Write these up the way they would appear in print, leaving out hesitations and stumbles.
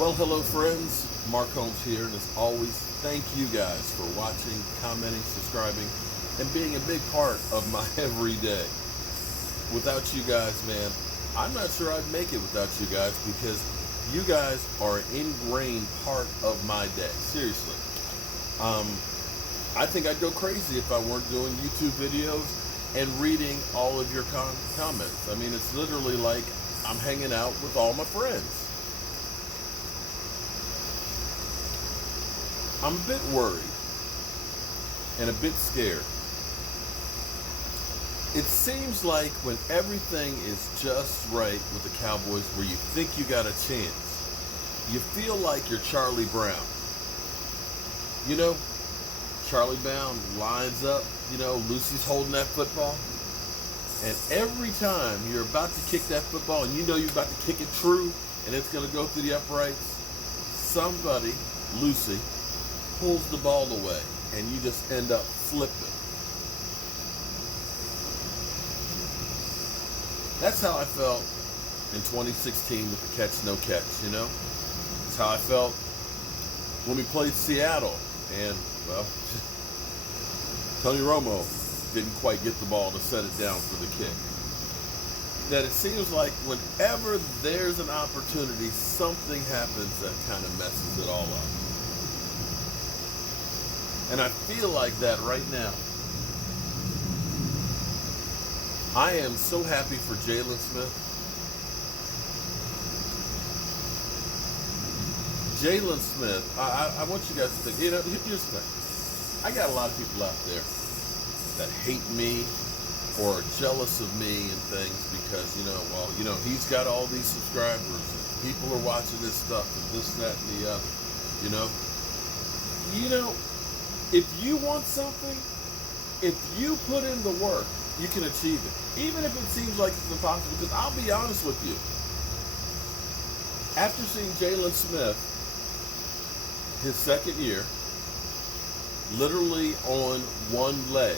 Well, hello friends, Mark Holmes here, and as always, thank you guys for watching, commenting, subscribing, and being a big part of my everyday. Without you guys, man, I'm not sure I'd make it without you guys, because you guys are an ingrained part of my day. Seriously. I think I'd go crazy if I weren't doing YouTube videos and reading all of your comments. I mean, it's literally like I'm hanging out with all my friends. I'm a bit worried and a bit scared. It seems like when everything is just right with the Cowboys, where you think you got a chance, you feel like you're Charlie Brown. You know, Charlie Brown lines up, Lucy's holding that football, and every time you're about to kick that football and you know you're about to kick it true and it's going to go through the uprights, somebody, Lucy, pulls the ball away, and you just end up flipping. That's how I felt in 2016 with the catch, no catch, That's how I felt when we played Seattle, and, well, Tony Romo didn't quite get the ball to set it down for the kick. That it seems like whenever there's an opportunity, something happens that kind of messes it all up. And I feel like that right now. I am so happy for Jaylon Smith. Jaylon Smith, I want you guys to think, here's the thing. I got a lot of people out there that hate me or are jealous of me and things because, he's got all these subscribers and people are watching this stuff and this, that, and the other. If you want something, if you put in the work, you can achieve it. Even if it seems like it's impossible, because I'll be honest with you. After seeing Jaylon Smith, his second year, literally on one leg,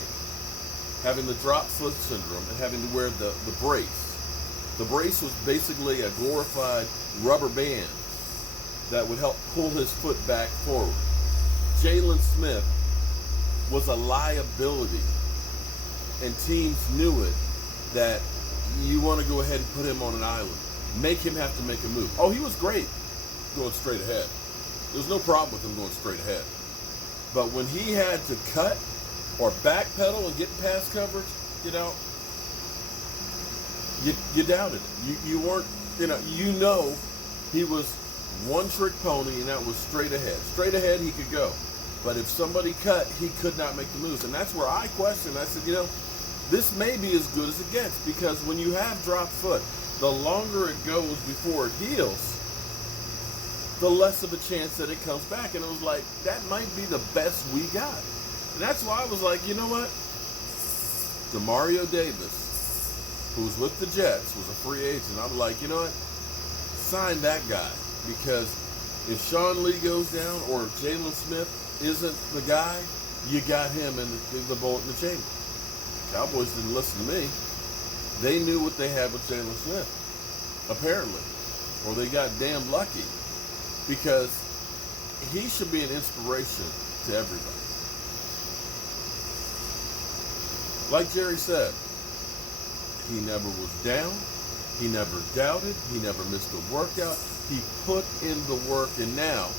having the drop foot syndrome and having to wear the brace. The brace was basically a glorified rubber band that would help pull his foot back forward. Jaylon Smith was a liability, and teams knew it, that you want to go ahead and put him on an island, make him have to make a move. Oh, he was great going straight ahead. There's no problem with him going straight ahead. But when he had to cut or backpedal and get past coverage, you doubted it. You weren't, he was one trick pony, and that was straight ahead. Straight ahead he could go. But if somebody cut, he could not make the moves. And that's where I questioned. I said, this may be as good as it gets, because when you have drop foot, the longer it goes before it heals, the less of a chance that it comes back. And it was like, that might be the best we got. And that's why I was like, you know what? DeMario Davis, who was with the Jets, was a free agent. I'm like, you know what? Sign that guy. Because if Sean Lee goes down or Jaylon Smith isn't the guy, you got him in the bullet in the chamber. Cowboys didn't listen to me. They knew what they had with Jaylon Smith, apparently. Or they got damn lucky, because he should be an inspiration to everybody. Like Jerry said, he never was down. He never doubted. He never missed a workout. He put in the work, and now,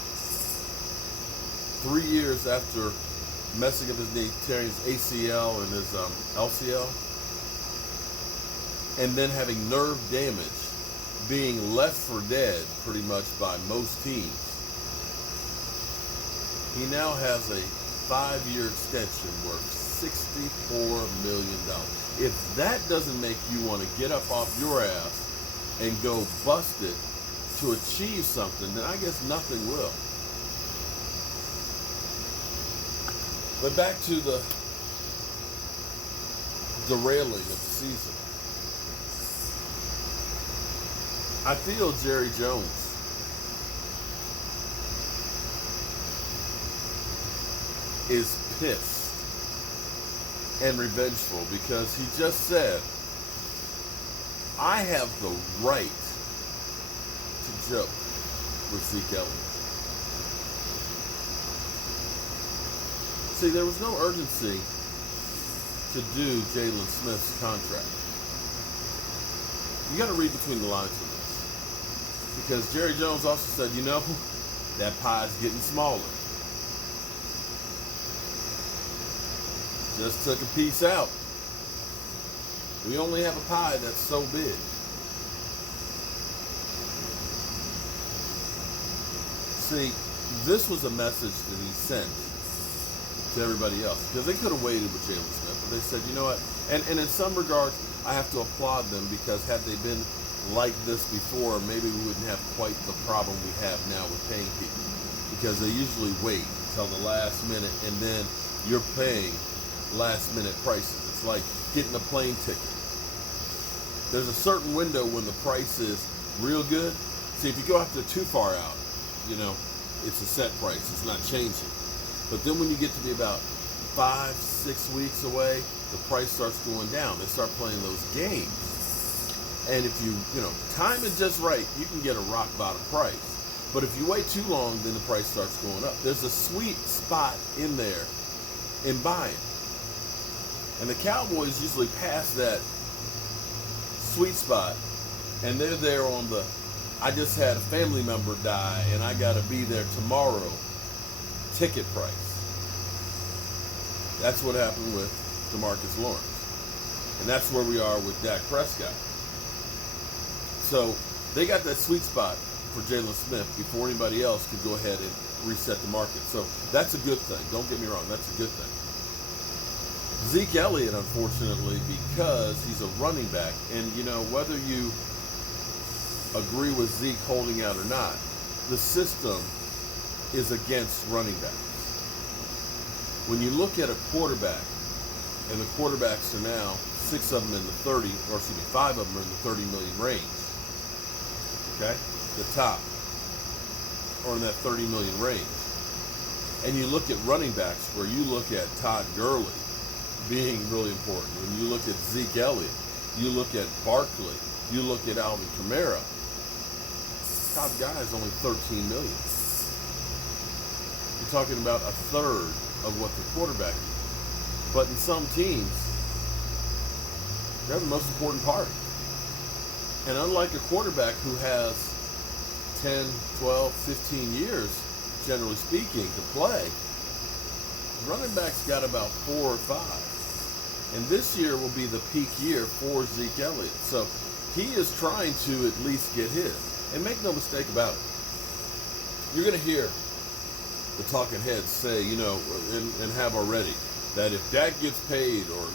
3 years after messing up his knee, tearing his ACL and his LCL, and then having nerve damage, being left for dead pretty much by most teams, he now has a 5-year extension worth $64 million. If that doesn't make you want to get up off your ass and go bust it to achieve something, then I guess nothing will. But back to the derailing of the season. I feel Jerry Jones is pissed and revengeful, because he just said, I have the right to joke. with Zeke Elliott. See, there was no urgency to do Jaylon Smith's contract. You got to read between the lines of this. Because Jerry Jones also said, that pie's getting smaller. Just took a piece out. We only have a pie that's so big. See, this was a message that he sent to everybody else, because they could have waited with Jaylon Smith, but they said, you know what, and in some regards, I have to applaud them, because had they been like this before, maybe we wouldn't have quite the problem we have now with paying people, because they usually wait until the last minute, and then you're paying last minute prices. It's like getting a plane ticket. There's a certain window when the price is real good. See, if you go after too far out, it's a set price. It's not changing. But then when you get to be about 5-6 weeks away, the price starts going down. They start playing those games. And if you time it just right, you can get a rock bottom price. But if you wait too long, then the price starts going up. There's a sweet spot in there in buying. And the Cowboys usually pass that sweet spot, and they're there on the, I just had a family member die and I got to be there tomorrow ticket price. That's what happened with DeMarcus Lawrence. And that's where we are with Dak Prescott. So they got that sweet spot for Jaylon Smith before anybody else could go ahead and reset the market. So that's a good thing. Don't get me wrong. That's a good thing. Zeke Elliott, unfortunately, because he's a running back, and whether you agree with Zeke holding out or not, the system is against running backs. When you look at a quarterback, and the quarterbacks are now 6 of them in the 5 of them are in the 30 million range. Okay? The top are in that 30 million range. And you look at running backs where you look at Todd Gurley being really important. When you look at Zeke Elliott, you look at Barkley, you look at Alvin Kamara, top guy is only 13 million. You're talking about a third of what the quarterback is. But in some teams, they're the most important part. And unlike a quarterback who has 10, 12, 15 years, generally speaking, to play, running backs got about 4 or 5. And this year will be the peak year for Zeke Elliott. So he is trying to at least get his. And make no mistake about it. You're going to hear the talking heads say, and have already, that if Dak gets paid or,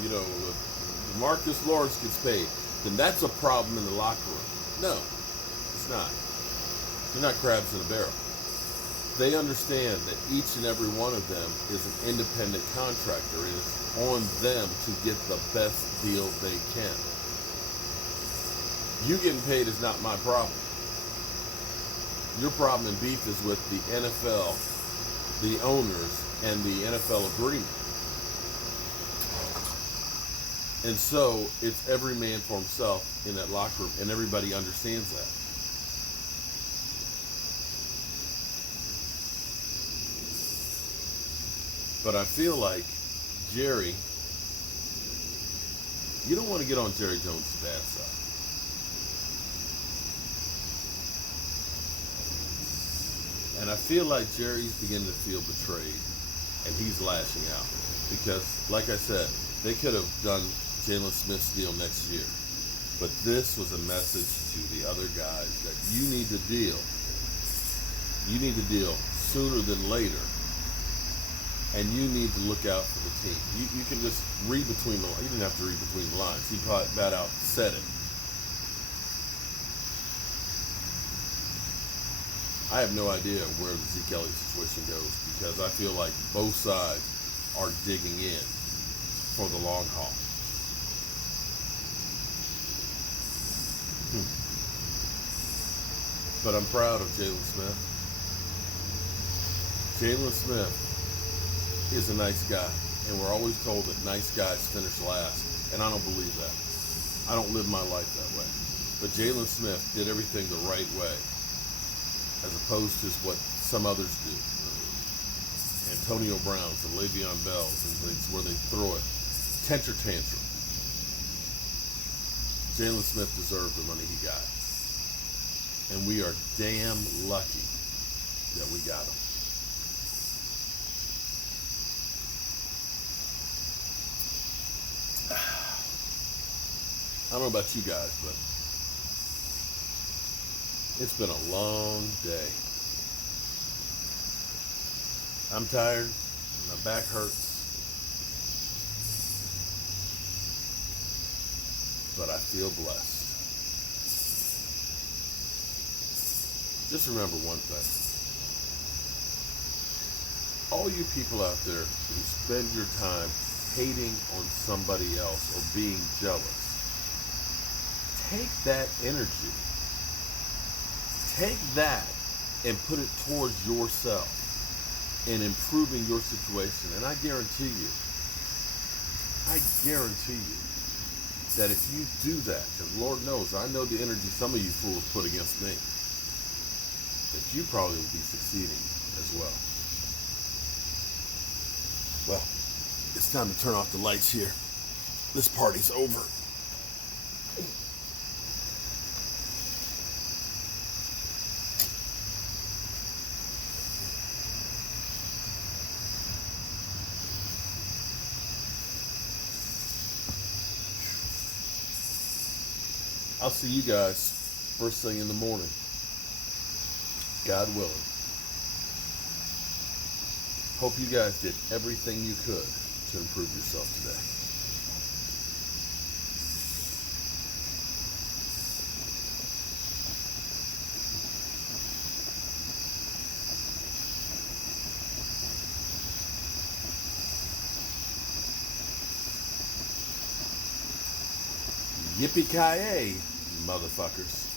Marcus Lawrence gets paid, then that's a problem in the locker room. No, it's not. They're not crabs in a barrel. They understand that each and every one of them is an independent contractor. It is on them to get the best deal they can. You getting paid is not my problem. Your problem and beef is with the NFL, the owners, and the NFL agreement. And so it's every man for himself in that locker room, and everybody understands that. But I feel like Jerry, you don't want to get on Jerry Jones' bad side. And I feel like Jerry's beginning to feel betrayed, and he's lashing out. Because, like I said, they could have done Jaylon Smith's deal next year. But this was a message to the other guys that you need to deal. You need to deal sooner than later. And you need to look out for the team. You can just read between the lines. You didn't have to read between the lines. He flat out said it. I have no idea where the Zeke Elliott situation goes, because I feel like both sides are digging in for the long haul. But I'm proud of Jaylon Smith. Jaylon Smith is a nice guy, and we're always told that nice guys finish last, and I don't believe that. I don't live my life that way. But Jaylon Smith did everything the right way. as opposed to what some others do. Antonio Browns and Le'Veon Bells and things where they throw it. Temper tantrum. Jaylon Smith deserved the money he got. And we are damn lucky that we got him. I don't know about you guys, but it's been a long day. I'm tired. My back hurts. But I feel blessed. Just remember one thing. All you people out there who spend your time hating on somebody else or being jealous, take that energy, take that and put it towards yourself in improving your situation. And I guarantee you that if you do that, because Lord knows, I know the energy some of you fools put against me, that you probably will be succeeding as well. Well, it's time to turn off the lights here. This party's over. I'll see you guys first thing in the morning, God willing. Hope you guys did everything you could to improve yourself today. Yippee-ki-yay, motherfuckers.